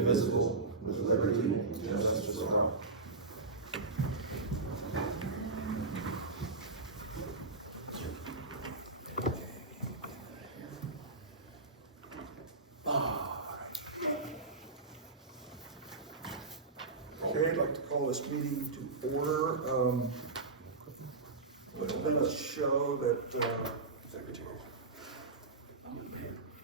indivisible, with liberty and justice for all. Okay, I'd like to call this meeting to order. The minutes show that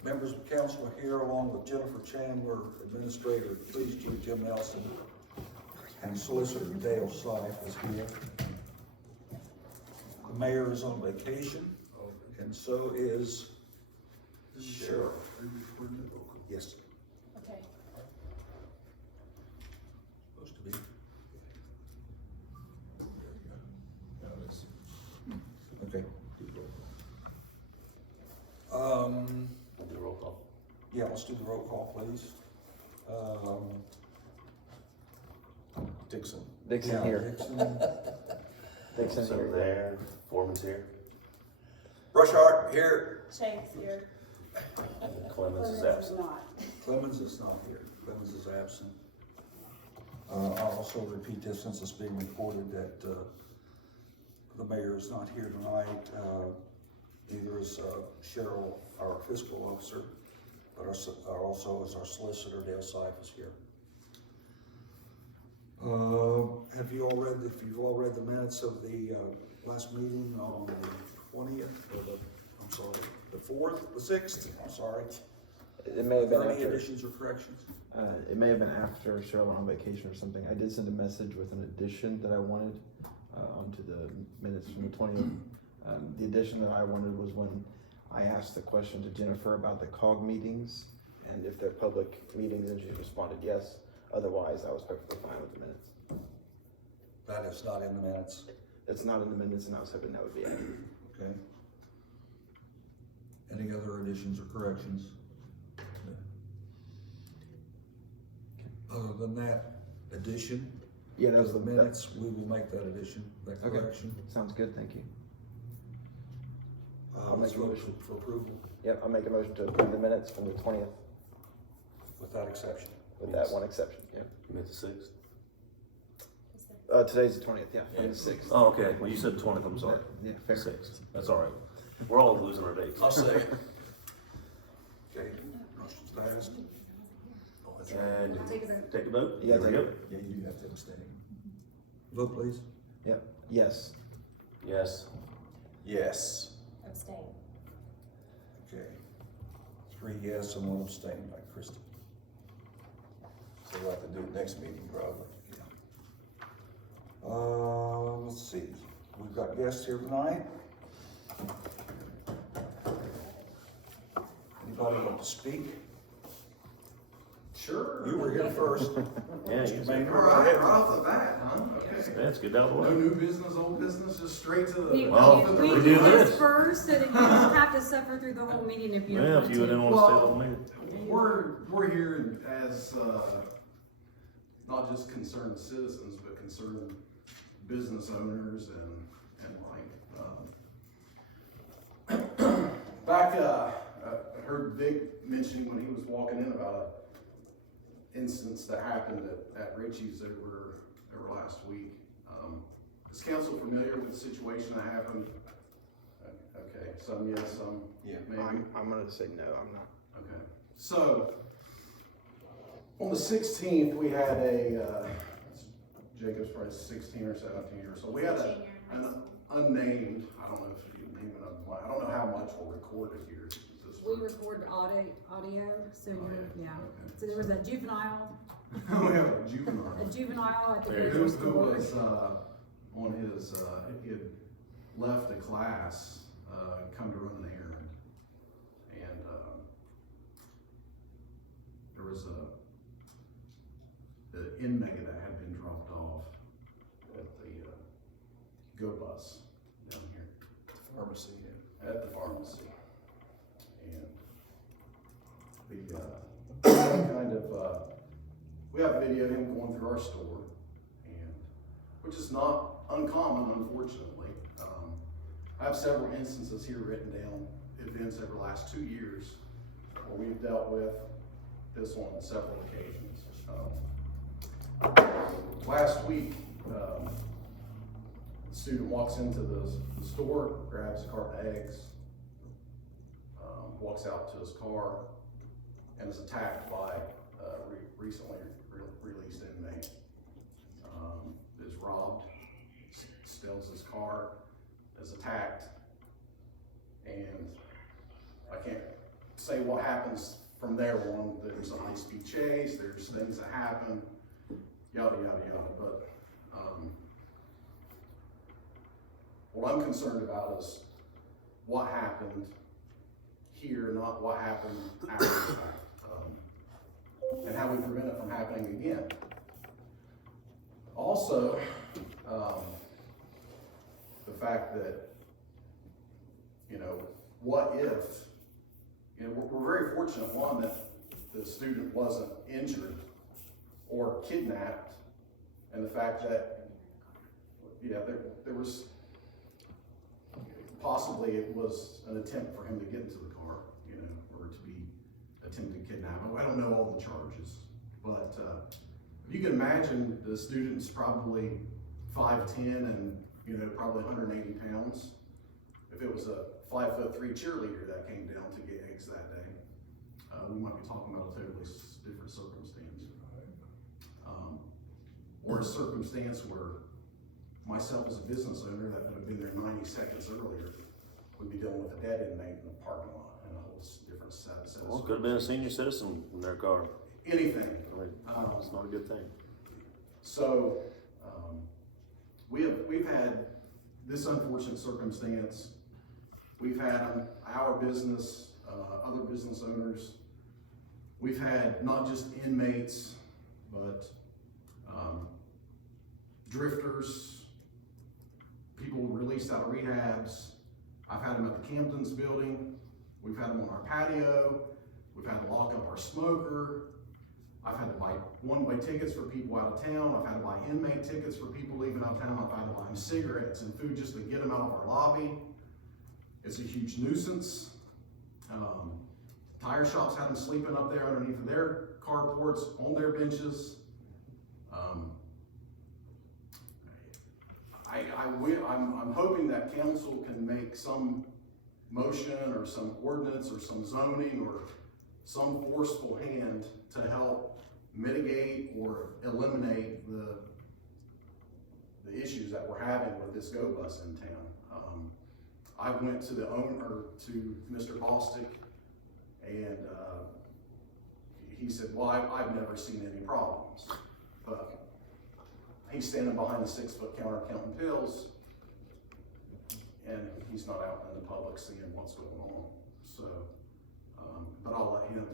members of council are here along with Jennifer Chandler, Administrator Police Chief Jim Nelson, and Solicitor Dale Seif is here. The mayor is on vacation, and so is the sheriff. Yes, sir. Okay. Supposed to be. Okay. We'll do roll call. Yeah, let's do the roll call, please. Dixon. Dixon Yeah, here. Dixon. Dixon So here. there, Foreman's here, Brushart here. Shane's here. and Clemens is Clemens is absent. not. Clemens is not here. Clemens is absent. I'll also repeat this since it's being recorded that the mayor is not here tonight. Neither is Cheryl, our fiscal officer, but also is our solicitor, Dale Seif, is here. Have you all read, if you've all read the minutes of the last meeting on the 20th, or I'm sorry, the 4th, the 6th, I'm sorry. It may have been Are there any after. additions or corrections? It may have been after Cheryl went on vacation or something. I did send a message with an addition that I wanted onto the minutes from the 20th. The addition that I wanted was when I asked the question to Jennifer about the COG meetings and if they're public meetings, and she responded yes. Otherwise, I was perfectly fine with the minutes. That is not in the minutes. It's not in the minutes, and I was hoping that would be added. Okay. Any other additions or corrections? Other than that addition, Yeah, that to was the minutes, we will make that addition, that Okay. correction. Sounds good. Thank you. I'll Let's make a vote motion. for approval Yep, I'll make a motion to approve the minutes from the 20th with that exception. with that one exception. Yeah. You meant the 6th? Today's the 20th. Yeah, and the 6th. Oh, okay, well, you said 20th, I'm sorry. Yeah, fair. 6th, that's all right. We're all losing our dates. I'll say. Okay, motion's passed. And Take a vote. take a vote? Yeah, Here we take a go. Yeah, you do have to abstain. Vote please. Yep. Yes. Yes. Yes. Abstain. Okay. 3 yes and 1 abstain by Kristen. So we'll have to do it next meeting, probably. Let's see, we've got guests here tonight. Anybody want to speak? Sure. You were here first. Yeah, you Mr. said, Maynard, All go right, ahead. right off the bat, huh? Okay. that's good out of the No way. new business, old business, just straight to We, the. Well, to the we we do do root. this. this first, so that you don't have to suffer through the whole meeting if you don't Well, want if you to. didn't want to stay the whole meeting. We're here as, not just concerned citizens, but concerned business owners and like, back, I heard Vic mention when he was walking in about an instance that happened at Richie's over last week. Is council familiar with the situation that happened? Okay, some yes, some Yeah. maybe. I'm gonna say no. I'm not. Okay, so on the 16th, we had Jacob's probably 16 or 17 years old. We had an unnamed, I don't know if you can name it, I don't know how much we'll record it here. We record audio, so yeah. Okay. So there was a juvenile We have a juvenile. at the There you Who grocery store. was, on his, he had left a class, come to run an errand. And, there was the inmate that had been dropped off at the, go bus down here, Pharmacy, yeah. at the pharmacy. And the, kind of, we have video of him going through our store, and, which is not uncommon, unfortunately. I have several instances here written down, events over the last 2 years, where we've dealt with this on several occasions. Last week, the student walks into the store, grabs a carton of eggs, walks out to his car, and is attacked by a recently released inmate. Is robbed, steals his car, is attacked, and I can't say what happens from there on. There's a high-speed chase, there's things that happen, yada, yada, yada, but what I'm concerned about is what happened here, not what happened after the fact, and how we prevent it from happening again. Also, the fact that, you know, what if, you know, we're very fortunate, one, that the student wasn't injured or kidnapped, and the fact that, yeah, there was, possibly it was an attempt for him to get into the car, you know, or to be attempted kidnapping. I don't know all the charges, but if you can imagine, the student's probably 5'10" and, you know, probably 180 pounds. If it was a 5'3" cheerleader that came down to get eggs that day, we might be talking about a totally different circumstance. Or a circumstance where myself as a business owner that would have been there 90 seconds earlier would be dealing with a dead inmate in the parking lot and a whole different set of Well, it could have been a senior citizen in their car. anything. I mean, it's not a good thing. So we've had this unfortunate circumstance. We've had our business, other business owners. We've had not just inmates, but drifters, people released out of rehabs. I've had them at the Camptons building. We've had them on our patio. We've had to lock up our smoker. I've had to buy one-way tickets for people out of town. I've had to buy inmate tickets for people leaving out of town. I've had to buy them cigarettes and food just to get them out of our lobby. It's a huge nuisance. Tire shops had them sleeping up there underneath of their carports, on their benches. I'm hoping that council can make some motion or some ordinance or some zoning or some forceful hand to help mitigate or eliminate the issues that we're having with this Go Bus in town. I went to the owner, to Mr. Bostic, and he said, well, I've never seen any problems. But he's standing behind the 6-foot counter counting pills, and he's not out in the public seeing what's going on. So, but I'll let him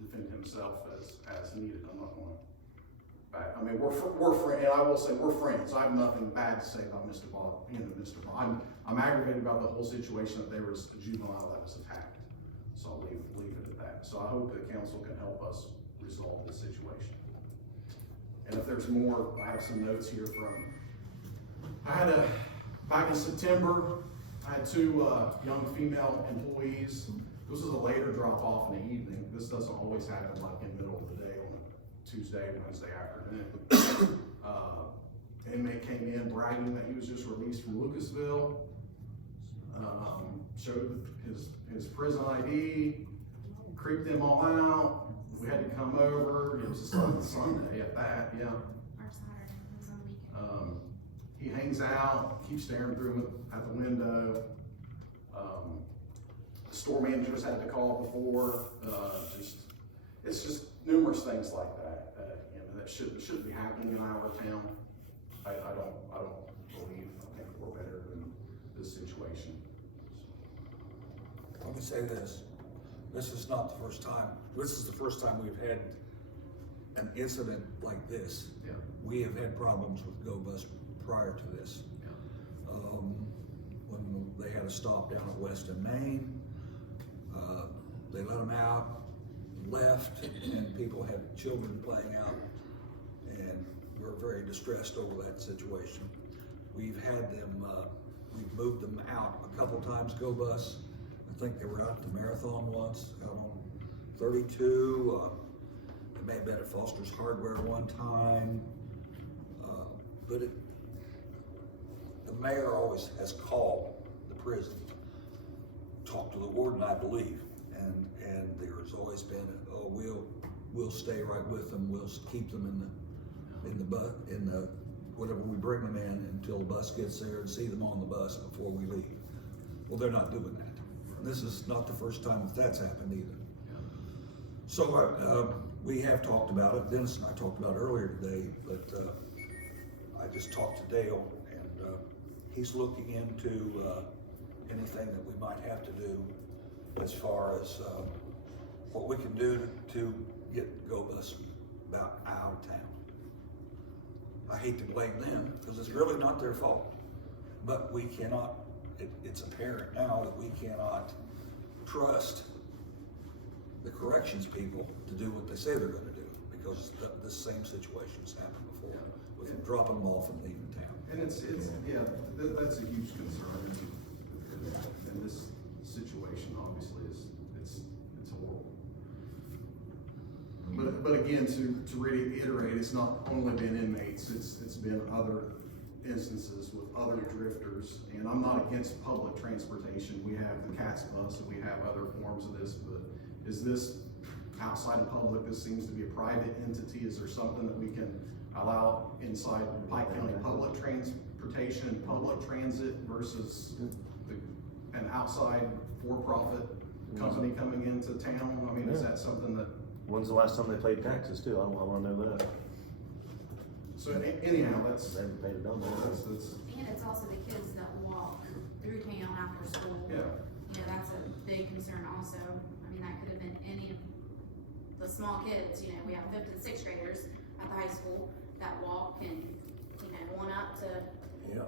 defend himself as needed. I'm not going to back. I mean, we're friends, and I will say we're friends. I have nothing bad to say about Mr. Bob. You know, Mr. Bob. I'm aggravated about the whole situation that there was a juvenile that was attacked. So I'll leave it at that. So I hope that council can help us resolve the situation. And if there's more, I have some notes here from. Back in September, I had 2 young female employees. This was a later drop off in the evening. This doesn't always happen like in the middle of the day on a Tuesday, Wednesday afternoon. Inmate came in bragging that he was just released from Lucasville. Showed his prison ID, creeped them all out. We had to come over. It was a Sunday at that, yeah. Or Saturday, it was on the weekend. He hangs out, keeps staring through him at the window. The store managers had to call before. It's just numerous things like that, you know, that shouldn't be happening in our town. I don't believe. I think we're better than this situation. Let me say this. This is not the first time. This is the first time we've had an incident like this. Yeah. We have had problems with Go Bus prior to this. Yeah. When they had a stop down at Weston, Maine, they let them out, left, and people had children playing out, and we're very distressed over that situation. We've had them, we've moved them out a couple times, Go Bus. I think they were out at the marathon once, out on 32. It may have been at Foster's Hardware one time, but the mayor always has called the prison, talked to the warden, I believe, and there's always been, oh, we'll stay right with them, we'll keep them in the whatever we bring them in until the bus gets there and see them on the bus before we leave. Well, they're not doing that. And this is not the first time that's happened either. So we have talked about it. Dennis and I talked about it earlier today, but I just talked to Dale, and he's looking into anything that we might have to do as far as what we can do to get Go Bus about out of town. I hate to blame them because it's really not their fault, but we cannot, it's apparent now that we cannot trust the corrections people to do what they say they're gonna do, because the same situations happened before with them dropping them off and leaving town. And that's a huge concern, and this situation obviously it's horrible. But again, to reiterate, it's not only been inmates, it's been other instances with other drifters, and I'm not against public transportation. We have the CATS bus and we have other forms of this, but is this outside of public? This seems to be a private entity. Is there something that we can allow inside Pike County public transportation, public transit versus an outside for-profit company coming into town? I mean, is that something that? When's the last time they paid taxes too? I wanna know that. So anyhow, that's. They haven't paid it on there. And it's also the kids that walk through town after school. Yeah. You know, that's a big concern also. I mean, that could have been any of the small kids, you know, we have 5th and 6th graders at the high school that walk and, you know, one up to, you know,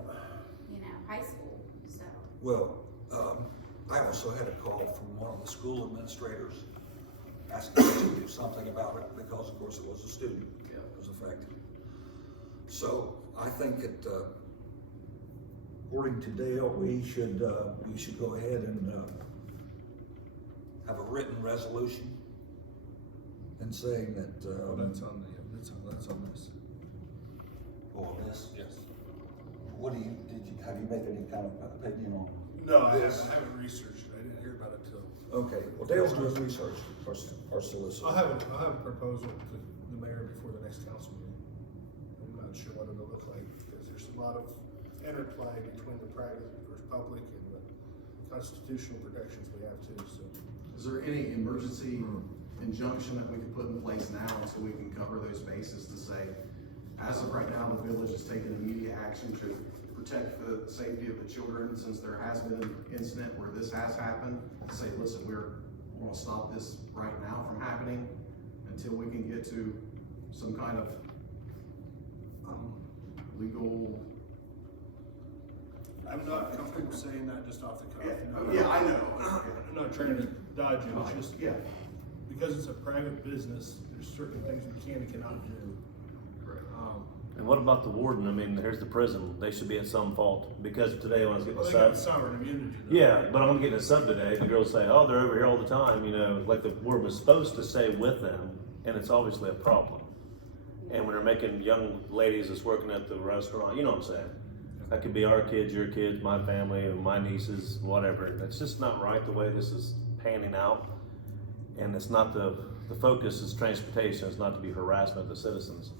high school, so. Well, I also had a call from one of the school administrators asking us to do something about it because, of course, it was a student that was affected. So I think that, according to Dale, we should go ahead and have a written resolution and saying that. That's on this. Oh, this? Yes. Have you made any kind of opinion on? No, I haven't researched it. I didn't hear about it till. Okay, well, Dale's doing research, our solicitor. I'll have a proposal to the mayor before the next council meeting. I'm not sure what it'll look like, because there's a lot of interplay between the private versus public and the constitutional protections we have too, so. Is there any emergency injunction that we can put in place now so we can cover those bases to say, as of right now, the village is taking immediate action to protect the safety of the children, since there has been an incident where this has happened, to say, listen, we're gonna stop this right now from happening until we can get to some kind of legal. I'm not comfortable saying that just off the cuff. Yeah, I know. I'm not trying to dodge it, it's just, Yeah. because it's a private business, there's certain things we can and cannot do. And what about the warden? I mean, here's the prison. They should be at some fault, because today when I was getting Well, the they got sub. sovereign immunity though. Yeah, but I'm getting a sub today, and the girls say, oh, they're over here all the time, you know, like the warden was supposed to stay with them, and it's obviously a problem. And when they're making young ladies that's working at the restaurant, you know what I'm saying? That could be our kids, your kids, my family, and my nieces, whatever. It's just not right the way this is panning out. And it's not the focus is transportation, it's not to be harassment of the citizens.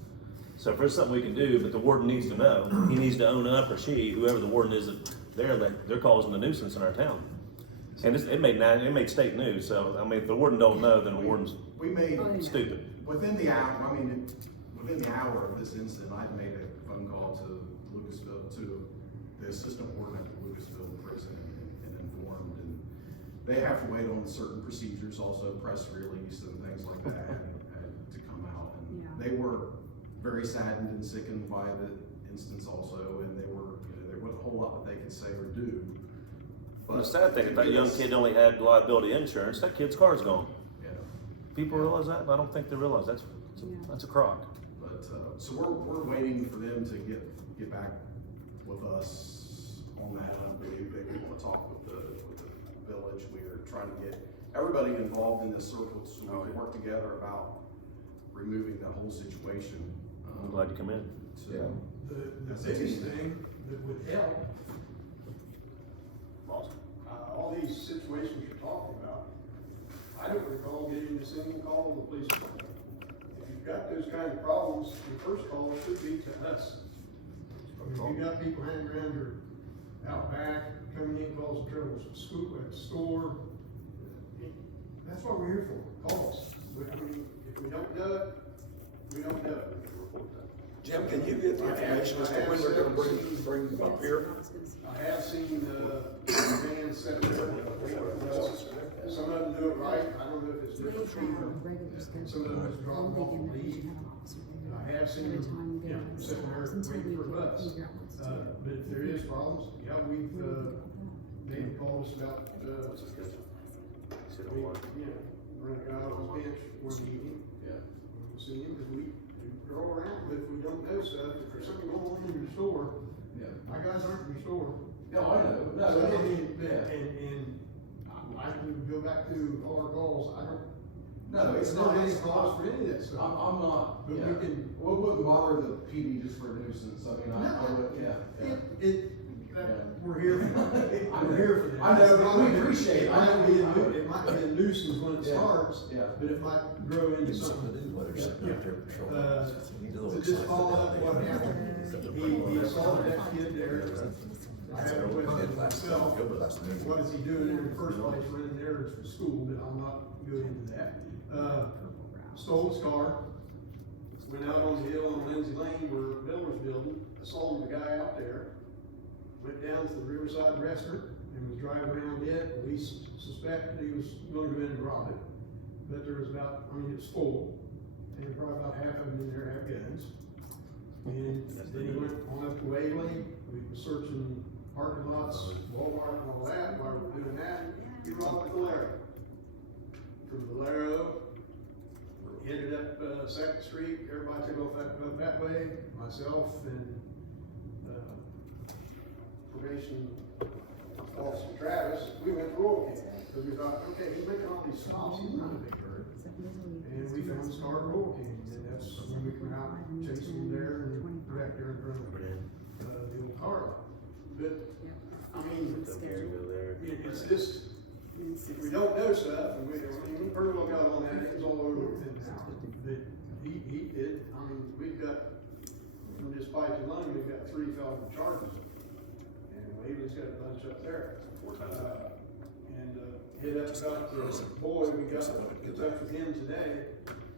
So if there's something we can do, but the warden needs to know, he needs to own up, or she, whoever the warden is, that they're causing a nuisance in our town. And it made state news, so, I mean, if the warden don't know, then the warden's We made, stupid. within the hour, within the hour of this incident, I made a phone call to Lucasville, to the assistant warden at the Lucasville prison, and informed, and they have to wait on certain procedures, also press release and things like that, had to come out, and they were very saddened and sickened by the instance also, and there wasn't a whole lot that they could say or do. But the sad thing, if that young kid only had liability insurance, that kid's car's gone. Yeah. People realize that? I don't think they realize that's a crock. But, so we're waiting for them to get back with us on that. I believe they want to talk with the village. We are trying to get everybody involved in this circle so we can work together about removing the whole situation. I'm glad you come in. So, The biggest thing that would help, all these situations you're talking about, I don't recall getting a single call to the police department. If you've got those kind of problems, your first call should be to us. If you got people hanging around your out back, coming in, causing trouble at school, at the store, that's what we're here for, calls. I mean, if we don't know it, we don't know it. Jim, can you get the information as to when they're gonna bring them up here? I have seen, vans set up, some of them do it right, I don't know if it's They different have treatment. a regular schedule. Some of them is drop All off they and do is leave. have an officer there. I have seen Every them, time you yeah, get sitting there until waiting we for a get bus. figure out what's But if there is problems, yeah, we've, Dave called us about, Sit on we, one. you know, run a guy on the bench one evening. yeah. We'll see him, because we roll around, but if we don't know stuff, if there's something going on in your store, Yeah. my guys aren't in your store. No, I know. No, So, no, I mean, yeah. and I can go back to all our calls, I don't. No, it's there's not, any it's calls not, for any of that stuff. I'm not, But we yeah. can- Well, it wouldn't bother the PD just for a nuisance, I mean, I would, yeah, yeah. We're here for that. We're here for that. I know, It's not we like- appreciate it. It might be, it might be a nuisance when it Yeah. starts, Yeah. but it might grow into something. To just follow up what happened, he assaulted that kid there. I have a question myself, what is he doing in the first place, running there to school, but I'll not go into that. Stole his car, went out on the hill on Lindsay Lane where Miller's building, assaulted the guy out there. Went down to the Riverside Restaurant and was driving around it. We suspected he was gonna go in and rob it. But there was about, it was full, and probably about half of them in there have guns. And then he went on up to Waverly, we were searching parking lots, Walmart and all that, while we were doing that, he robbed the Valero. From Valero, ended up, Second Street, everybody took off that way, myself and, probation officer Travis, we went to Royal King, because we thought, okay, he's making all these stops, he's not a big hurt. And we found his car at Royal King, and that's when we went out chasing him there and back there in front of, the old car lot. But, it's just, if we don't know stuff, and we pretty well got on that, it's all over with him now. But he did, we've got, from this Piketon alone, we've got 3 felony charges. Waverly's got a bunch up there. Hit up about the boy, we got in touch with him today.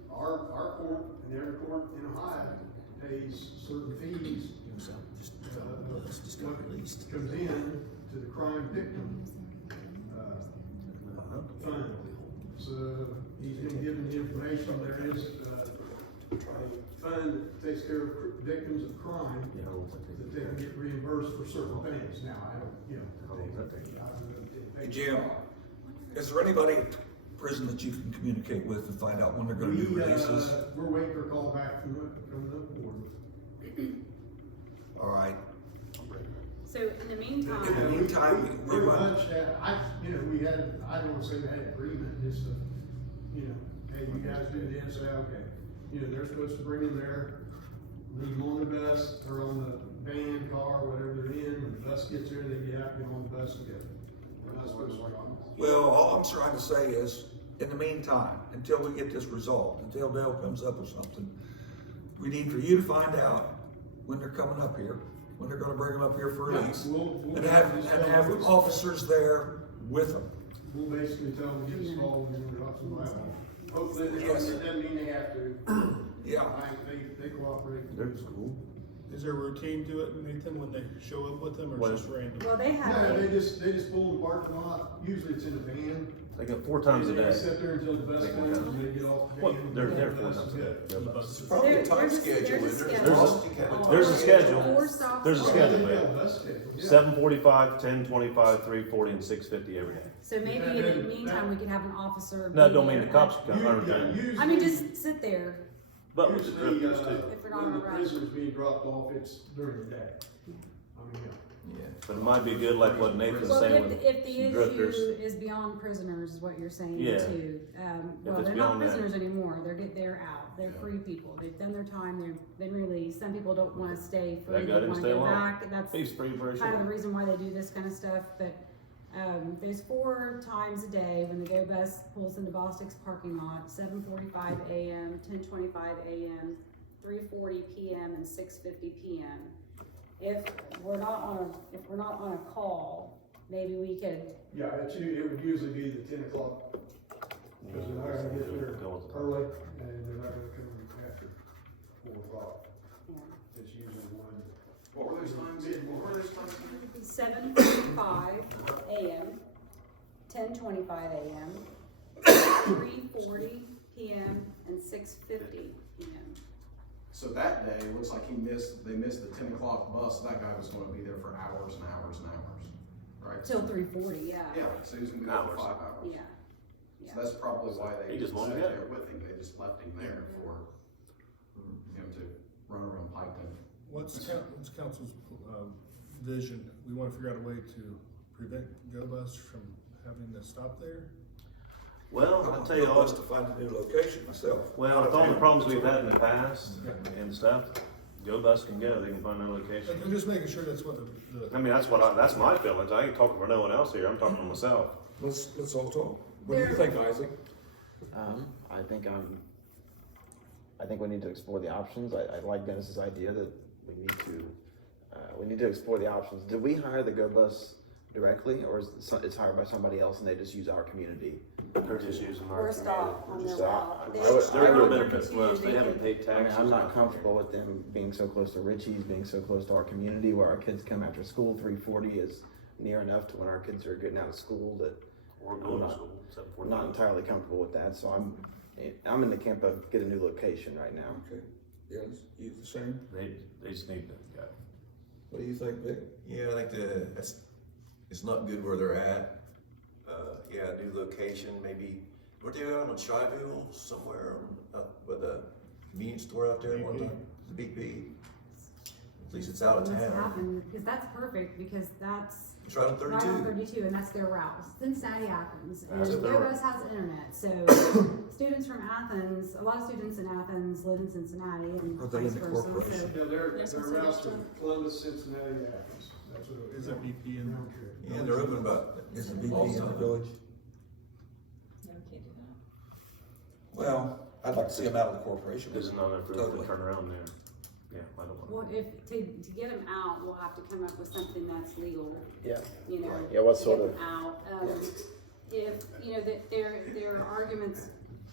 Our court and every court in Ohio pays certain fees. What comes in to the crime victim fund. So he's been given the information, there is a fund that takes care of victims of crime, that they can get reimbursed for certain things. Now, I don't, Hey, Jim, is there anybody at prison that you can communicate with and find out when they're gonna do releases? We're waiting for a call back from the board. All right. So in the meantime. In the meantime, we Pretty want, much, we had, I don't wanna say we had an agreement, just to, hey, you guys do this, okay. They're supposed to bring them there, leave them on the bus, or on the van, car, whatever they're in. When the bus gets there, they get out, get on the bus and go. We're not supposed to. well, all I'm trying to say is, in the meantime, until we get this resolved, until Dale comes up with something, we need for you to find out when they're coming up here, when they're gonna bring them up here for release, We'll and have officers there with them. We'll basically tell them to get this call and then we're up to my home. Hopefully, it Yes. doesn't mean they have to. Yeah. They cooperate. They're cool. Is there a routine to it, Nathan, when they show up with them, or What? is it just random? Well, they No, have, they just pull in the parking lot, usually it's in a van. They go 4 times a And they day. sit there until the bus comes and they get off the Well, van. they're and there the 4 bus times is a day. good. Their bus. Probably a There's time a schedule. schedule. There's a schedule. 4 stops. There's a Oh, schedule, they man. got a bus schedule, yeah. 7:45, 10:25, 3:40, and 6:50 every day. So maybe in the meantime, we could have an officer. No, be don't mean the there. cops come. Usually- I mean, just sit there. But with the Usually, drifters too. If we're not when the around. prisoners being dropped off, it's during the day. Yeah. But it might be good, like what Nathan's Well, saying if with the some drifters. issue is beyond prisoners, is what you're saying Yeah. too. If Well, it's they're not beyond that. prisoners anymore, they're out, they're free people, they've done their time, they've been released, some people don't wanna stay free, That they guy didn't wanna stay go long. back, that's He's free for a kind of the short. reason why they do this kind of stuff, but, there's 4 times a day when the Go Bus pulls into Bostic's parking lot, 7:45 AM, 10:25 AM, 3:40 PM, and 6:50 PM. If we're not on a call, maybe we could, Yeah, it would usually be the 10 o'clock, because they're not gonna get there early, and they're not gonna come after 4 o'clock. you know, It's usually one. What were those times? What were those times? 7:45 AM, 10:25 AM, 3:40 PM, and 6:50 PM. So that day, it looks like they missed the 10 o'clock bus, that guy was gonna be there for hours and hours and hours, right? Till 3:40, yeah. Yeah, so he was gonna be there for Hours. 5 hours. Yeah. So that's probably why they He just sat wanted to go. there with him, they just left him there for him to run around Piketon. What's council's, vision? We wanna figure out a way to prevent Go Bus from having to stop there? Well, I'll tell you all, to find a new location myself. well, with all the problems we've had in the past and stuff, Go Bus can go, they can find no location. I'm just making sure that's what the I mean, that's my feelings, I ain't talking for no one else here, I'm talking for myself. Let's all talk. What do you think, Isaac? I think we need to explore the options. I like Dennis's idea that we need to explore the options. Did we hire the Go Bus directly, or is it's hired by somebody else and they just use our community? They're just using our We're stopped on their So, route. They're on no their benefits to us, they community, haven't paid I mean, taxes. I'm not comfortable with them being so close to Richie's, being so close to our community where our kids come after school. 3:40 is near enough to when our kids are getting out of school that Or going to school, 7:45. I'm not entirely comfortable with that. So I'm in the camp of get a new location right now. Okay, yes, you the same? They just need to go. What do you think, Vic? Yeah, I think it's not good where they're at. Yeah, new location, maybe, were they out on Tri-Ville somewhere, with a convenience store out there at one time? The BP. At least it's out of Must town. happen, because that's perfect, because that's It's right on right on 32. 32, and that's their route, Cincinnati, Athens, and That's their Go route. Bus has internet, so students from Athens, a lot of students in Athens live in Cincinnati and Are they vice in the versa, corporation? so. Yeah, their That's what's routes to interesting. Columbus, Cincinnati, Athens. That's what it Is it BP in? Yeah, they're open about. Is the BP in the village? Well, I'd like to see them out of the corporation. This is not enough room Totally. to turn around there. Yeah, I don't want. Well, to get them out, we'll have to come up with something that's legal, Yeah. you know. Yeah, what to sort get of- them out. If, you know, that there are arguments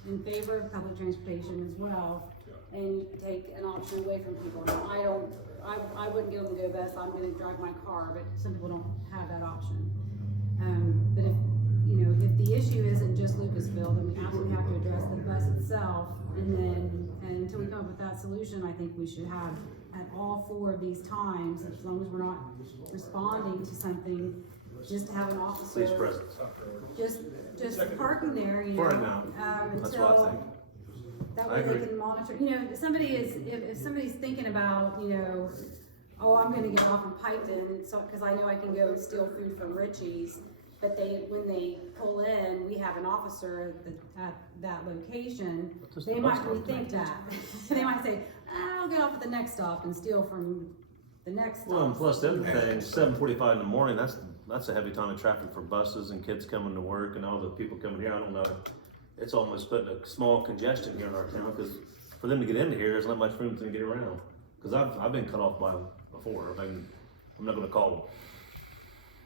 in favor of public transportation as well, and you take an option away from people. Now, I wouldn't get on the Go Bus, I'm gonna drive my car, but some people don't have that option. But if, you know, if the issue isn't just Lucasville, then we absolutely have to address the bus itself. And until we come up with that solution, I think we should have at all 4 of these times, as long as we're not responding to something, just to have an officer. Police presence. Just parking there, you know. For now. That's what I Until, think. that I way they agree. can monitor, you know, if somebody's thinking about, you know, oh, I'm gonna get off in Piketon, so, cause I know I can go and steal food from Richie's, but when they pull in, we have an officer at that location, Just they the might bus stop. rethink that. They might say, I'll get off at the next stop and steal from the next stop. Well, and plus the other thing, 7:45 in the morning, that's a heavy time of traffic for buses and kids coming to work and all the people coming here, I don't know. It's almost putting a small congestion here in our town, cause for them to get into here, there's not much room to get around. Cause I've been cut off by them before, I'm not gonna call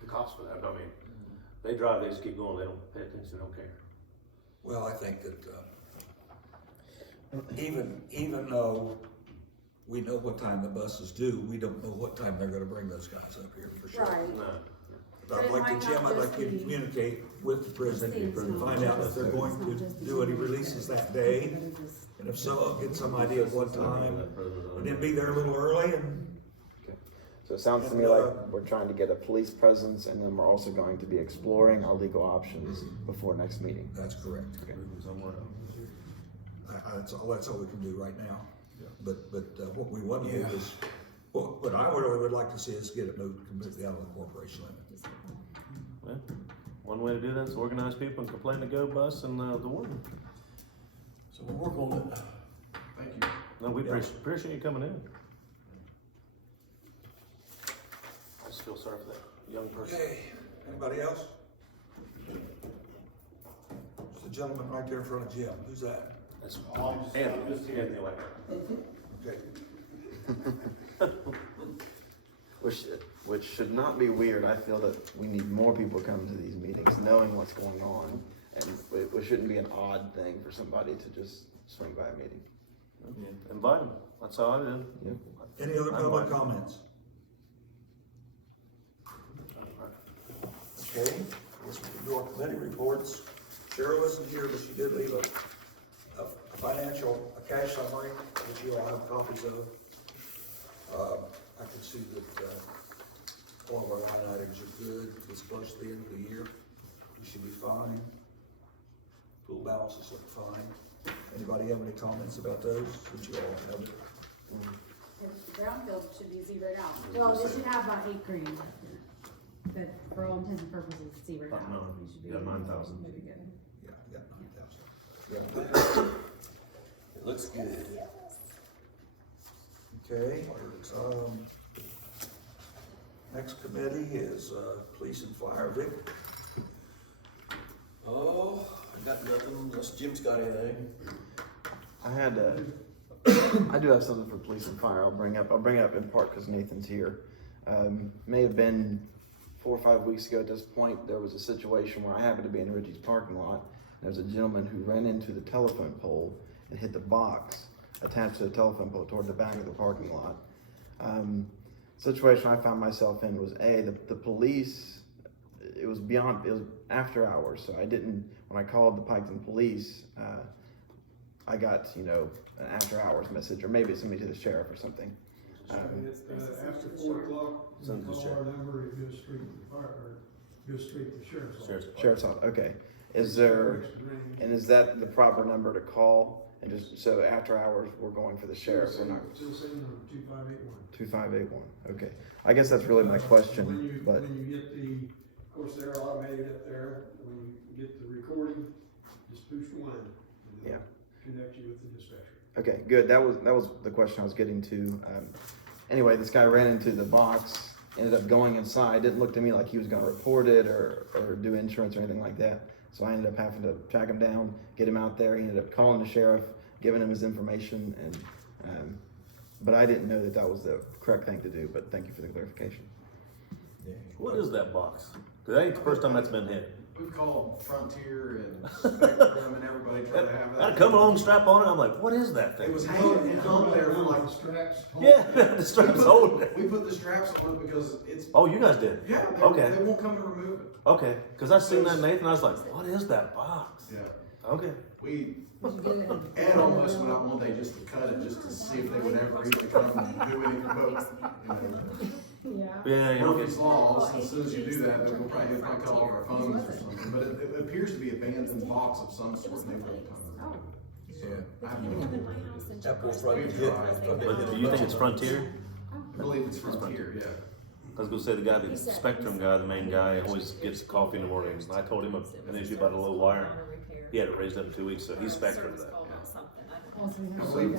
the cops for that, I mean, they drive, they just keep going, they don't pay attention, they don't care. Well, I think that, even though we know what time the buses do, we don't know what time they're gonna bring those guys up here for sure. Right. No. But I'd it like might to, Jim, not I'd like just you to be- communicate with the prison, It's and not find out if just- they're going it's not to just do any the- releases that day. And if so, I'll get some idea of what time, and then be there a little early and So it sounds to me like we're trying to get a police presence, and then we're also going to be exploring our legal options before next meeting. that's correct. Somewhere else. That's all we can do right now. But what we want to do is, what I really would like to see is get it moved completely out of the corporation limit. Well, one way to do that is organize people and complain to Go Bus and the warden. So we'll work on it. Thank you. No, we appreciate you coming in. I just feel sorry for that young person. Okay, anybody else? There's the gentleman right there in front of Jim, who's that? That's Anthony Wagner. Okay. Which should not be weird. I feel that we need more people coming to these meetings, knowing what's going on, and it shouldn't be an odd thing for somebody to just swing by a meeting. Invite him. That's how I did. Yep. Any other public comments? Okay, I guess we can do our committee reports. Cheryl isn't here, but she did leave a cash summary, which you all have copies of. I can see that, all of our line items are good. It's close to the end of the year. We should be fine. Pool balances look fine. Anybody have any comments about those? Would you all have it? Brownfield should be zeroed out. Well, they should have about $8 grand left in it, but for all intents and purposes, it's zeroed out. No, We should be- yeah, 9,000. Pretty good. Yeah, you got 9,000. Yeah. It looks good. Okay, next committee is, police and fire. Vic? Oh, I got nothing unless Jim's got anything. I do have something for police and fire. I'll bring up in part because Nathan's here. May have been 4 or 5 weeks ago at this point, there was a situation where I happened to be in Richie's parking lot. There was a gentleman who ran into the telephone pole and hit the box attached to the telephone pole toward the back of the parking lot. Situation I found myself in was the police, it was after hours, so when I called the Piketon police, I got, an after hours message, or maybe it's somebody to the sheriff or something. After 4 o'clock, you Send to the call sheriff. our number, it goes straight to the fire, or goes straight to the sheriff's office. Sheriff's office, okay. Is that the proper number to call? And just, so after hours, we're going for the sheriff, we're not, Still same number, 2581. 2581, okay. I guess that's really my question, but, When you get of course, they're automated up there, when you get the recording, just push 1. And they'll Yeah. Connect you with the dispatcher. okay, good, that was the question I was getting to. Anyway, this guy ran into the box, ended up going inside, didn't look to me like he was gonna report it or do insurance or anything like that. So I ended up having to track him down, get him out there. He ended up calling the sheriff, giving him his information, and but I didn't know that was the correct thing to do. But thank you for the clarification. What is that box? Because that ain't the first time that's been hit. We've called Frontier and Spectrum and everybody trying to have I that. come home, strap on it, I'm like, what is that It thing? was hanging and hung there for like, Straps. Yeah, the strap's holding it. we put the straps on it because it's, Oh, you guys did? yeah, Okay. they won't come and remove it. Okay, because I seen that, Nathan, I was like, what is that box? Yeah, Okay. we, Did you get it? Ed almost went out one day just to cut it, just to see if they would ever even come and do anything, but, Yeah. Yeah, you know, Murphy's Law, as soon as you do that, then we'll probably cut all of our phones or something, but it appears to be abandoned box of some sort, and they won't come. Yeah. I have no idea. Apple Frontier. but do you think it's Frontier? I believe it's Frontier, yeah. I was gonna say the guy, the Spectrum guy, the main guy, always gets coffee in the mornings, and I told him an issue about a low wire. He had it raised up in 2 weeks, so he's Spectrum that. Also, we I have believe to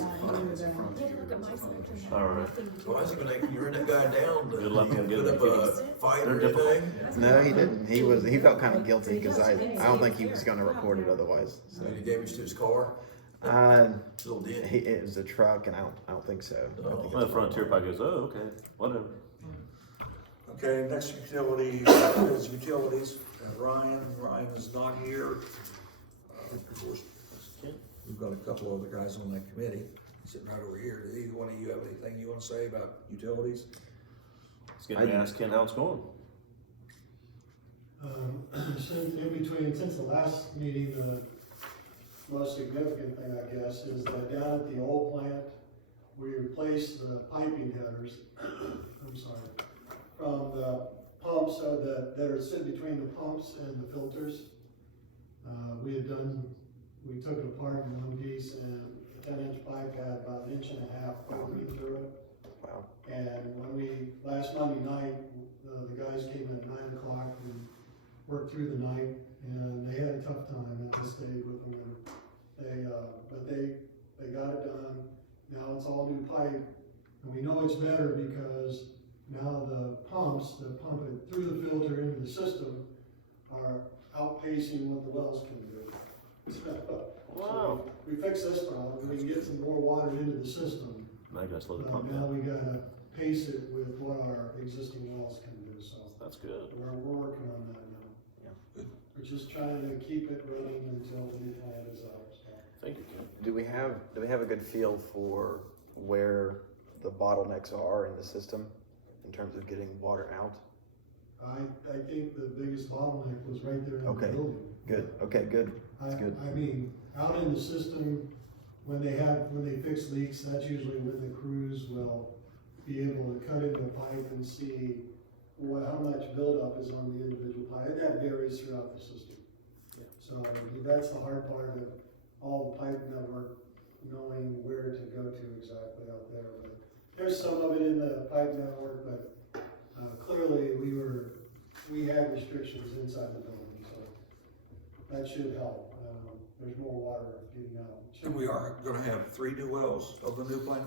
it's do that. Frontier, that's a phone. All right. Why is he gonna, you run that guy down? Good luck and Put good up luck. a fight They're or difficult. anything? No, he didn't. He felt kind of guilty because I don't think he was gonna report it otherwise. So, Any damage to his car? uh, Little dent? it was a truck, and I don't think so. I think it's Well, Frontier probably goes, oh, okay, whatever. Okay, next utility is utilities. Ryan is not here. Of course, we've got a couple other guys on that committee sitting right over here. Do either one of you have anything you want to say about utilities? Let's get to ask Ken how it's going. Since the last meeting, the most significant thing, I guess, is that down at the old plant, we replaced the piping headers, I'm sorry, from the pumps, so that are sitting between the pumps and the filters. We took it apart in one piece, and a 10-inch pipe had about 1.5 inches opening through it. Wow. And when last Monday night, the guys came in at 9 o'clock and worked through the night, and they had a tough time, and I stayed with them, and but they pipe, and we know it's better because now the pumps that pump it through the filter into the system are outpacing what the wells can do. Wow. So we fixed this problem, we can get some more water into the system. Now you gotta slow the pump Now down. we gotta pace it with what our existing wells can do, so That's good. we're working on that now. Yeah. We're just trying to keep it running until the new plant is out, so. Thank you, Ken. Do we have a good feel for where the bottlenecks are in the system in terms of getting water out? I think the biggest bottleneck was right there in the Okay. building. Good, okay, good, that's good. I mean, out in the system, when they fix leaks, that's usually when the crews will be able to cut into the pipe and see how much buildup is on the individual pipe, and that varies throughout the system. So that's the hard part of all the pipe network, knowing where to go to exactly out there. But there's some of it in the pipe network, but clearly we had restrictions inside the building, so that should help. There's more water getting out. And we are gonna have 3 new wells of the new plant?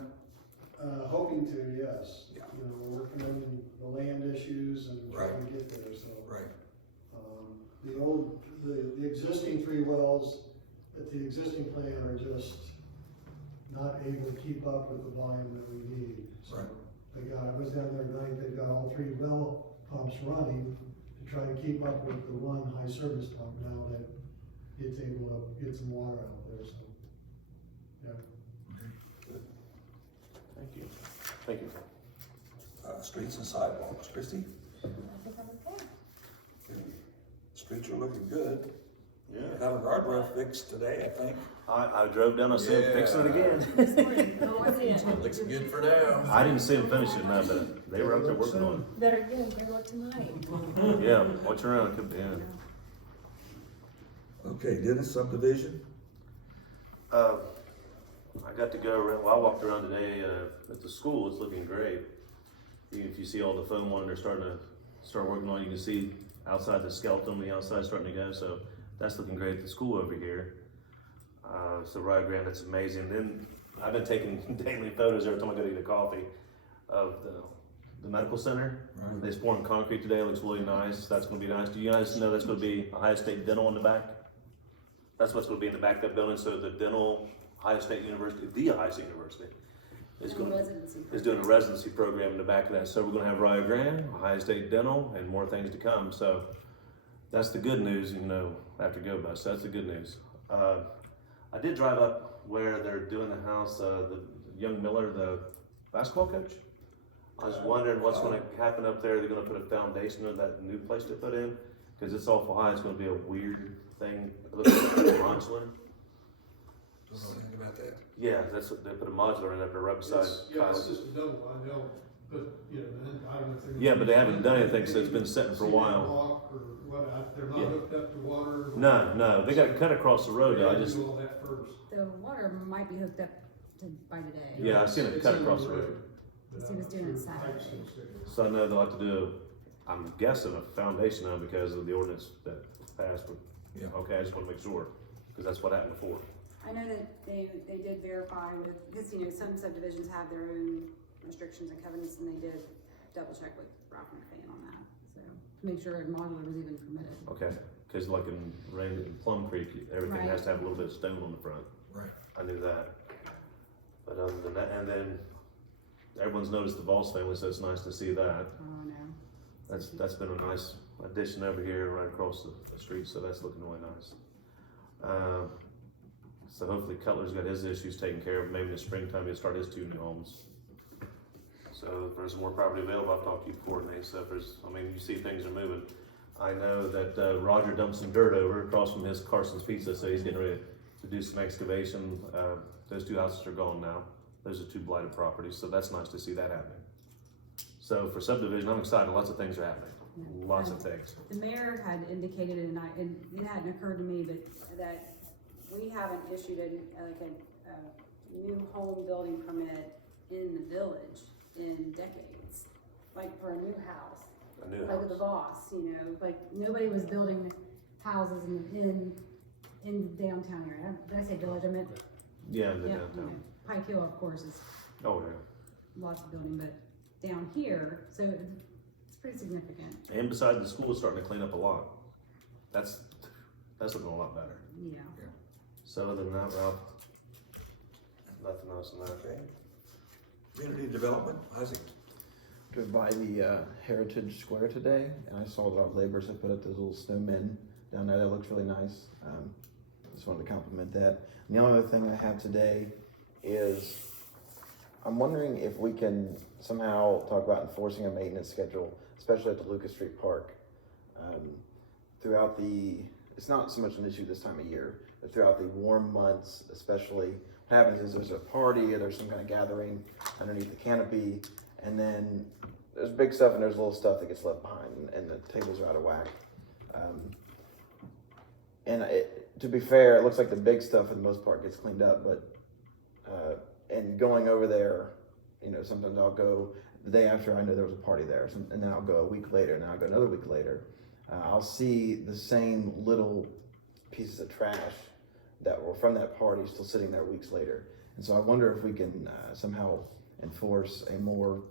Hoping to, yes. Yeah. You know, we're working on the land issues and trying to get there, so. Right. The existing 3 wells at the existing plant are just not able to keep up with the volume that we need. So Right. I was down there tonight, they've got all 3 well pumps running to try to keep up with the one high service pump now that it's able to get some water out there, so. Yeah. Thank you. Thank you. Streets and sidewalks, Christie? I think I'm okay. Okay. Streets are looking good. Yeah. Got a guardrail fixed today, I think. I drove down, I said, Yeah. fixing it again. This morning, how was it? It looks good for now. I didn't see them finish it, no, but they were out there working on Better look tonight. it. Yeah, watch around, could be, yeah. Okay, Dennis subdivision? I got to go around, well, I walked around today, at the school, it's looking great. If you see all the foam on, they're starting to start working on, you can see outside the skeleton, the outside starting to go, so that's looking great at the school over here. So Rio Grande, that's amazing. Then I've been taking daily photos every time I go to get a coffee of the medical center. Right. They're pouring concrete today, it looks really nice, that's gonna be nice. Do you guys know that's gonna be Ohio State Dental in the back? That's what's gonna be in the back of that building, so the dental, Ohio State University, the Ohio State University, is And going residency is doing a residency program in the back of that. So we're gonna have Rio Grande, Ohio State Dental, and more things to come. So that's the good news, you know, after Go Bus. That's the good news. I did drive up where they're doing the house, the young Miller, the basketball coach. I was wondering what's gonna happen up there. They're gonna put a foundation of that new place to put in, because it's awful high. It's gonna be a weird thing. It looks like a modular. Don't know anything about that. Yeah, that's what, they put a modular in there right beside Yeah, it's Kyle's. just a double, I know, but, you know, I don't know if they're. Yeah, but they haven't done anything, so it's been sitting for a while. Block or what, they're not Yeah. hooked up to water. No, they got it cut across the road. They Though. I gotta just, do all that first. The water might be hooked up by today. yeah, I seen it It's cut in across the road, road. but He I'm was not doing it sure the pipe's Saturday. still sticking. So I know they'll have to do, I'm guessing, a foundation now because of the ordinance that passed. But Yeah. okay, I just want to make sure because that's what happened before. I know that they did verify with, because, you know, some subdivisions have their own restrictions and covenants, and they did double check with Rock and McFan on that, so. To make sure a modular was even permitted. Okay, because like in Plum Creek, everything Right. has to have a little bit of stone on the front. Right. I knew that. But other than that, and then everyone's noticed the Voss family, so it's nice to see that. Oh, no. That's been a nice addition over here right across the street, so that's looking really nice. So hopefully Cutler's got his issues taken care of. Maybe in the springtime he'll start his 2 new homes. So if there's more property available, I'll talk to you coordinate. So if there's, I mean, you see things are moving. I know that Roger dumped some dirt over across from his Carson's Pizza, so he's getting ready to do some excavation. Those 2 houses are gone now. Those are 2 blighted properties, so that's nice to see that happening. So for subdivision, I'm excited. Lots of things are happening. Lots of things. The mayor had indicated, and it hadn't occurred to me, but that we haven't issued a new home building permit in the village in decades, like for a new house. A new Like with the house. Voss, you know, like, Nobody was building houses in the downtown area. Did I say village? I meant, Yeah, in the yeah, downtown. Pike Hill, of course, is Oh, yeah. lots of building, but down here, so it's pretty significant, And besides, the school is starting to clean up a lot. That's looking a lot better. yeah. So other than that, Ralph, nothing else than that. Okay. Community development, Isaac? Drove by the Heritage Square today, and I saw that our laborers have put up those little snowmen down there. That looks really nice. Just wanted to compliment that. And the only other thing I have today is I'm wondering if we can somehow talk about enforcing a maintenance schedule, especially at the Lucas Street Park. Throughout it's not so much an issue this time of year, but throughout the warm months, especially, what happens is there's a party or there's some kind of gathering underneath the canopy, and then there's big stuff and there's little stuff that gets left behind, and the tables are out of whack. To be fair, it looks like the big stuff for the most part gets cleaned up, but and going over there, sometimes I'll go the day after I know there was a party there, and then I'll go a week later, and then I'll go another week later. I'll see the same little pieces of trash that were from that party still sitting there weeks later. And so I wonder if we can somehow enforce a more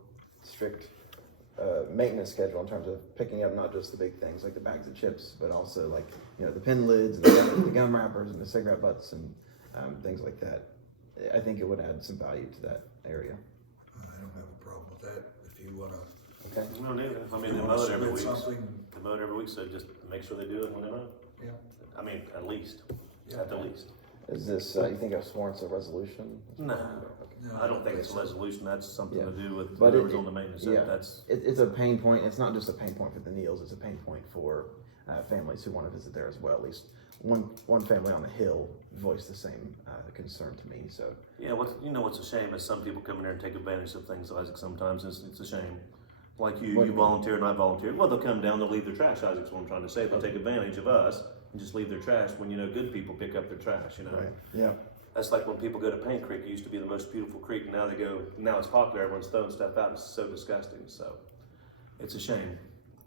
strict maintenance schedule in terms of picking up not just the big things like the bags of chips, but also like, the pen lids and the gum wrappers and the cigarette butts and things like that. I think it would add some value to that area. I don't have a problem with that, if you wanna. Okay. We don't need it. I mean, they You mow wanna it every submit week. something? They mow it every week, so just make sure they do it when they mow. Yeah. I mean, at least, Yeah. at the least. Is this, you think it warrants a resolution? No, No, I don't think it's a resolution. That's something to do with But whoever's on the maintenance. yeah. That's, It's a pain point. It's not just a pain point for the Neals. It's a pain point for families who want to visit there as well. At least one family on the hill voiced the same concern to me. So yeah, what's a shame is some people come in there and take advantage of things, Isaac, sometimes. It's a shame. Like you volunteer and I volunteer. Well, they'll come down, they'll leave their trash, Isaac's what I'm trying to say. They'll take advantage of us and just leave their trash when, good people pick up their trash, right. Yeah. That's like when people go to Paint Creek. It used to be the most beautiful creek, and now it's popular. Everyone's throwing stuff out. It's so disgusting. So it's a shame.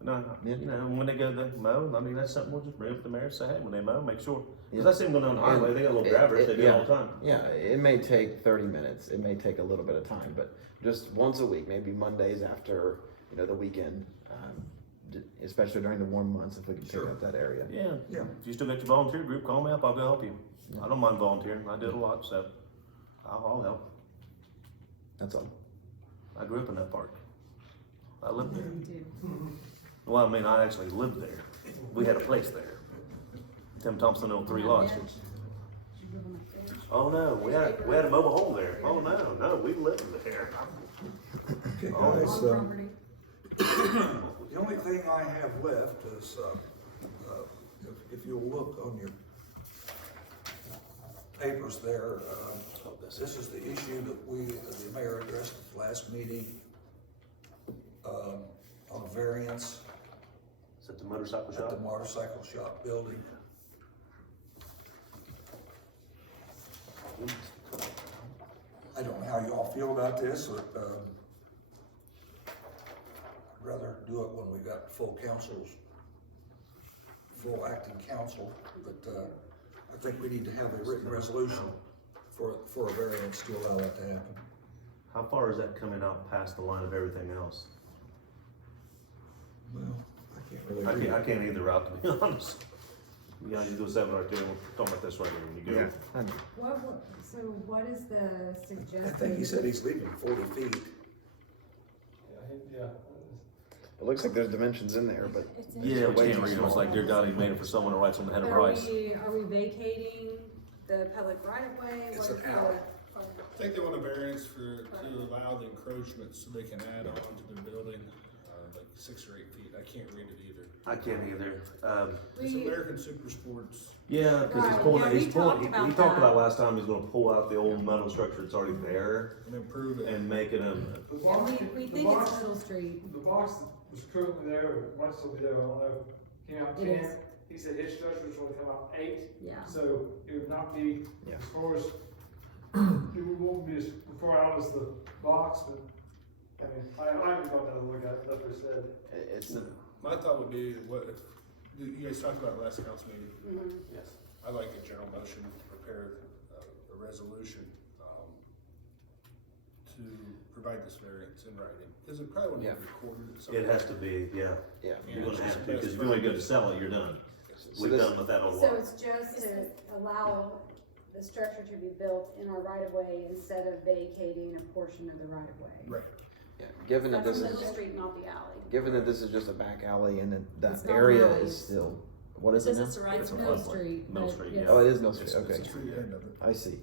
No, Yeah. when they go to mow, I mean, that's something we'll just bring up to the mayor and say, hey, when they mow, make sure. Because Yeah. I see them going down the highway. They got little drivers. They do it all the time. Yeah, it may take 30 minutes. It may take a little bit of time, but just once a week, maybe Mondays after, the weekend, especially during the warm months, if we can pick up that area. Yeah. Yeah. If you still got your volunteer group, call me up. I'll go help you. I don't mind volunteering. I do it a lot, so I'll help. That's all. I grew up in that park. I lived there. Me too. Well, I mean, I actually lived there. We had a place there. Tim Thompson owned 3 lots. Did you live on that bench? Oh no, we had a mobile home there. Oh no, we lived there. Okay, Oh, guys, On property. the only thing I have left is, if you'll look on your papers there, this is the issue that the mayor addressed at the last meeting, on variance Is that the motorcycle at shop? the motorcycle shop building. I don't know how y'all feel about this, but, I'd rather do it when we got full acting council, but, I think we need to have a written resolution for a variance to allow that to happen. How far is that coming out past the line of everything else? Well, I can't really. I can't either, Rob, to be honest. You gotta do a seminar too. We'll talk about this right here when you go. So what is the suggested? I think he said he's leaving 40 feet. Yeah. It looks like there's dimensions in there, but Yeah, we way can't too read them. It's small. like, dear God, he made it for someone who writes on the head of But rice. are we vacating the public right of way? It's What an is the- alley. I think they want a variance to allow the encroachment so they can add on to the building, like 6 or 8 feet. I can't read it either. I can't either. It's We- American Super Sports. Yeah, because Right, he's pulling, yeah, he's we pulling, talked he about talked that. about last time he's gonna pull out the old metal structure that's already there And improve it. and make it a, The Yeah, box, we the think it's box, Middle Street. the box that was currently there, or might still be there, I don't know, came out It 10. is. He said his structure was gonna come out 8, Yeah. so it would not be, Yeah. as far as, it won't be as far out as the box, but, I mean, I haven't gone down and looked at it, that's what he said. It's My thought would be, what, you guys talked about last council meeting, Mhm. yes. I'd like a general motion to prepare a resolution, to provide this variance in writing, because it probably wouldn't be recorded. It has to be, yeah. Yeah. You're gonna have to, because if you're gonna go to sell it, you're done. So We've this- done with that a So lot. it's just to allow the structure to be built in our right of way instead of vacating a portion of the right of way. Right. Yeah, given that That's this on the is, street, not the alley. given that this is just a back alley and that It's not area alley. is still, what is it Says now? it's a right It's of a Mill floodplain. Street. Mill but Street, it's- yeah. Oh, it is Mill Street, It's okay. the street end of it. I see.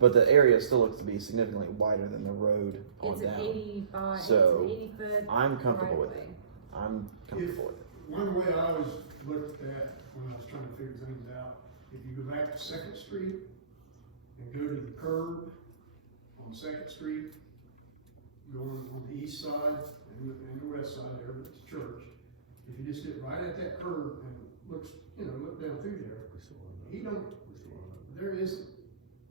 But the area still looks to be significantly wider than the road on It's an down. 85, it's So, an 80-foot. I'm comfortable with right-of-way. it. I'm comfortable with it. One way I always looked at when I was trying to figure things out, if you go back to Second Street and go to the curb on Second Street, going on the east side and the west side there, but it's church. If you just get right at that curb and look down through there,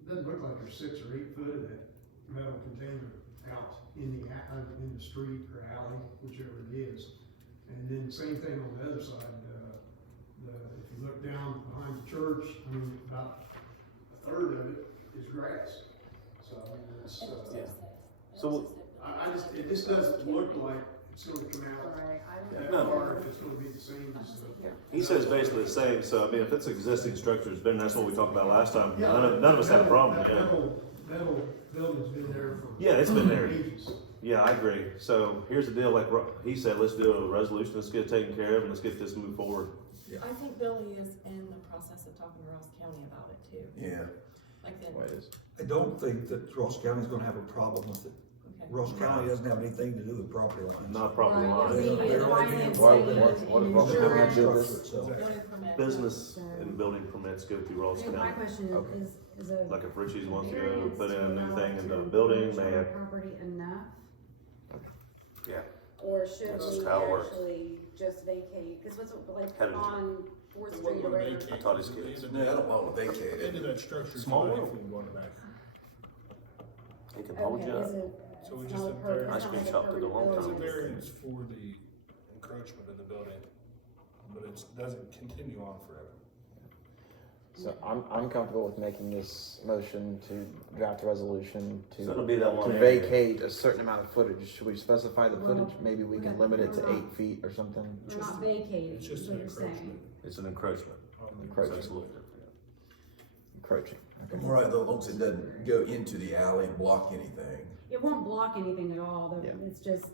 doesn't look like there's 6 or 8 foot of that metal container out in the street or alley, whichever it is. And then same thing on the other side, if you look down behind the church, I mean, about a third of it is grass. So, I mean, it's, So, it just doesn't look like it's gonna come out Right, I that No. far, if it's gonna be the same as the. he says basically the same, so I mean, if it's existing structure, it's been, that's what we talked about last time. Yeah, None of us had a problem, that yeah. metal building's been there for. Yeah, it's been there. ages. Yeah, I agree. So here's the deal, like he said, let's do a resolution, let's get it taken care of, and let's get this moved forward. I think Billy is in the process of talking to Ross County about it too. Yeah. Like then, What it is. I don't think that Ross County's gonna have a problem with it. okay. Ross County doesn't have anything to do with property lines. Not property Right, lines. it'd be They're the only finance being- and what does Ross County have to do with insurance. this? So, Building permit. Business and building permits go through I Ross think my County. question Okay. is a. Like if Richie's wants to go variance put in a new allow thing in the to building, encroach they on have, property enough? yeah. Or should That's we how it works. actually just vacate, cause what's, like, Head of- on Fourth We Street wouldn't or wanna whatever. vacate I taught his the kids. end No, of I don't want to the- vacate End it. of that structure is Small fine world. if we want it back. He can hold Okay, you up. is it, So we it's just not a did per- very- it's I not like a screenshotted it a long permanent It's a time building. variance for the encroachment in the building, but it doesn't continue on forever. So I'm comfortable with making this motion to draft a resolution So it'll be that to one area. vacate a certain amount of footage. Should we specify the Well, footage? Maybe we can we're limit it to not- 8 feet or something. We're not vacating, It's is just what an you're saying. encroachment. It's an encroachment. on the- Encroachment. So it's a little different. Encroaching. Okay. I'm all right though, as long as it doesn't go into the alley and block anything. It won't block anything at all, Yeah. it's just,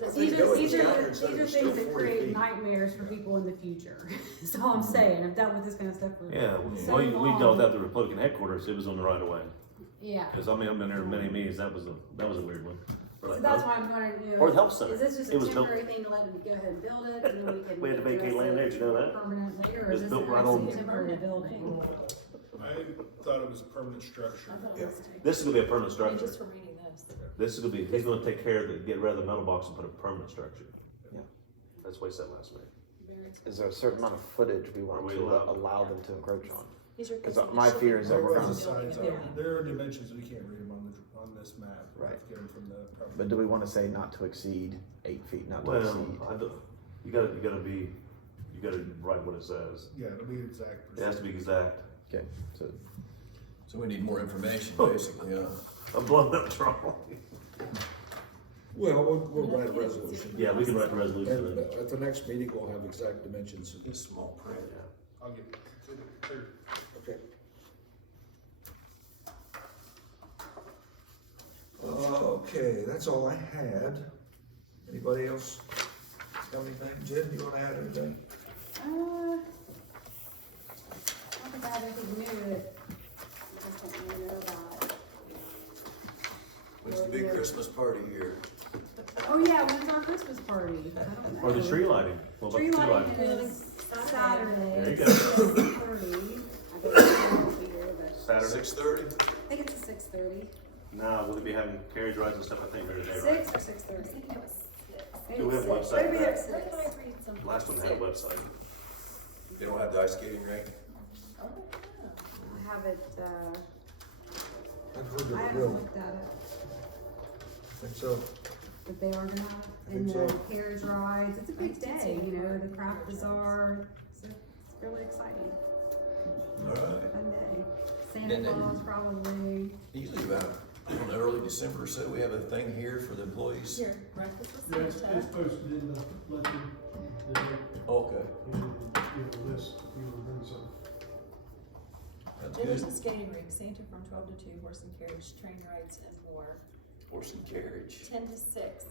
If these they are, go in these the are, counter the- instead these of are still things that 40 create feet. nightmares for people in the future. That's all I'm saying, I've dealt with this kind of stuff for. Yeah, so we long. dealt with that at the Republican headquarters, it was on the right of way. Yeah, Cause I mean, I've been there in many meetings, that was a weird one. We're so like, that's no. why I'm wondering, you Or the know, health center. is this just It a was built- temporary thing to let them go ahead and build it, and then we can. We had to vacate address land there, it did you know that? Permanently, or It's is this built an right actual on- temporary building? I thought it was a permanent structure. I thought Yeah. it was too. This is gonna be a permanent I mean, structure. just from reading this. This is gonna be, he's gonna take care of it, get rid of the metal box and put a permanent structure. Yeah. That's what he said last week. Variance. Is there a certain amount of footage we want Are we to allowed? allow them to encroach on? These are 'Cause things that my should fear be is that we're built gonna- in the Signs building. are- There are dimensions we can't read them on this map. We have to get them from the property. But do we want to say not to exceed 8 feet, not to Well, exceed? you gotta write what it says. Yeah, it'll be exact. It has to be exact. Okay, so So we need more information, basically, yeah. I'm blowing up Trump. well, we'll write a resolution. Yeah, we can write the resolution. And at the next meeting, we'll have exact dimensions. This small print. I'll get clear. Okay. Okay, that's all I had. Anybody else have anything? Jen, you wanna add anything? I don't think I have anything new that I just don't really know about. When's the big Christmas party here? Oh yeah, when's our Christmas party? I don't know. Or the tree lighting. What about Tree the tree lighting lighting? is Saturday. There you go. 6:30. I guess I won't be here, but Saturday? 6:30? I think it's at 6:30. No, we'll be having carriage rides and stuff, I think, during the day, right? 6 or 6:30? Do we have a Maybe website? Maybe at 6. Last one had a website. They don't have the ice skating rink? I have it, I've heard I they haven't will. looked at it, Think so? but they are gonna have it, Think and the so. carriage rides, it's a big day, you know, the craft bazaar, it's really exciting, All right. fun day. Santa Claus probably, Usually about on early December, so we have a thing here for the employees. Here, breakfast Yeah, with it's Santa. posted in the budget, Okay, and, list, you will bring some. that's Dinners good. and skating rink, Santa from 12 to 2, horse and carriage, train rides, and more. Horse and carriage. 10 to 6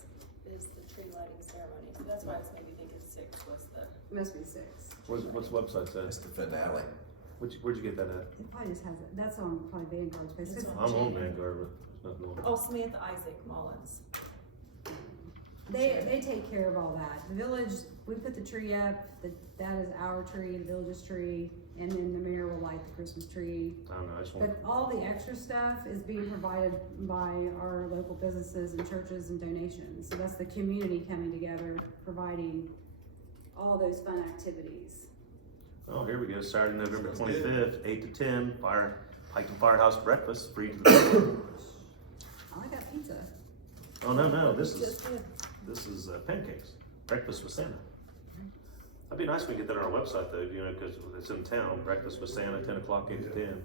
is the tree lighting ceremony, so that's why I was maybe thinking 6 was the. Must be 6. What's the website say? That's the finale. Where'd you get that at? It probably just has it, that's on probably Vanguard's page. It's on- I'm on Vanguard, but there's nothing on it. Oh, Samantha Isaac Mullins. They take care of all that. The village, we put the tree up, that is our tree, the village's tree, and then the mayor will light the Christmas tree. I don't know, I just want, But all the extra stuff is being provided by our local businesses and churches and donations. So that's the community coming together, providing all those fun activities. oh, here we go, Saturday, November Sounds good. 25th, 8 to 10, Piketon Firehouse breakfast, free to the public. I got pizza. Oh, no, this Just is, good. pancakes, breakfast with Santa. That'd be nice if we could get that on our website though, you know, cause it's in town, breakfast with Santa, 10 o'clock, 8 to 10.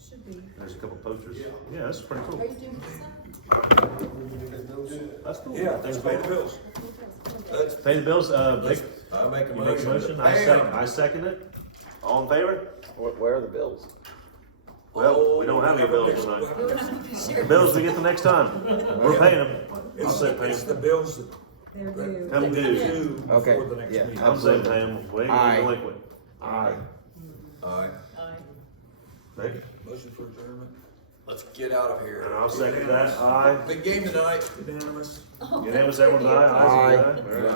Should be. There's a couple posters. Yeah, that's pretty cool. Are you doing pizza? That's cool. Yeah, thanks, pay the bills. Let's, Pay the bills, Vic, I make a you make a motion, I second it. All in favor? Where are the bills? Well, we don't have any bills tonight. We're not gonna be sure. The bills we get the next time. We're paying them. I'll say pay It's the them. bills that They're due. Come due. due Okay, before the next yeah. meeting. I'm saying pay them, we ain't Aye. gonna delinquent. Aye. Alright, Aye. Vic? Motion for adjournment. let's get out of here. And I'll second that, aye. Big game tonight. Unanimous. Unanimous, everyone's aye, ayes, Aye. aye. All right.